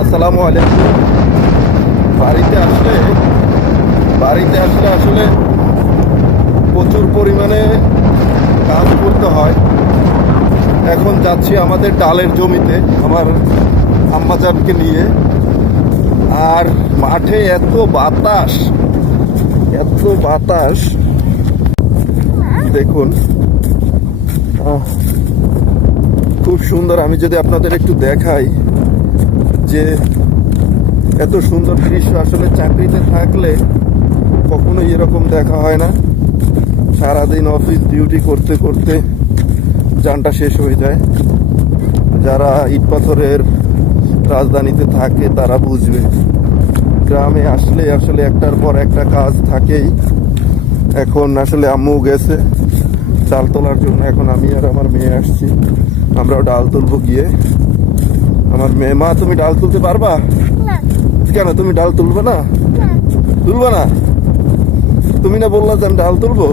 আসসালামু আলাইকুম। বাড়িতে আসলে আসলে প্রচুর পরিমাণে কাজ করতে হয়। এখন যাচ্ছি আমাদের ডালের জমিতে আমার আম্মাজানকে নিয়ে। আর মাঠে এত বাতাস দেখুন, খুব সুন্দর। আমি যদি আপনাদের একটু দেখাই যে এত সুন্দর দৃশ্য আসলে চাকরিতে থাকলে কখনোই এরকম দেখা হয় না। সারাদিন অফিস ডিউটি করতে করতে জানটা শেষ হয়ে যায়। যারা ইট পাথরের রাজধানীতে থাকে তারা বুঝবে। গ্রামে আসলে আসলে একটার পর একটা কাজ থাকেই। এখন আসলে আম্মু গেছে ডাল তোলার জন্য, এখন আমি আর আমার মেয়ে আসছি। আমরাও ডাল তুলবো গিয়ে। আমার মেয়ে, মা তুমি ডাল তুলতে পারবা? কেন তুমি ডাল তুলবে না? তুলবে না? তুমি না বললা যে আমি ডাল তুলবো?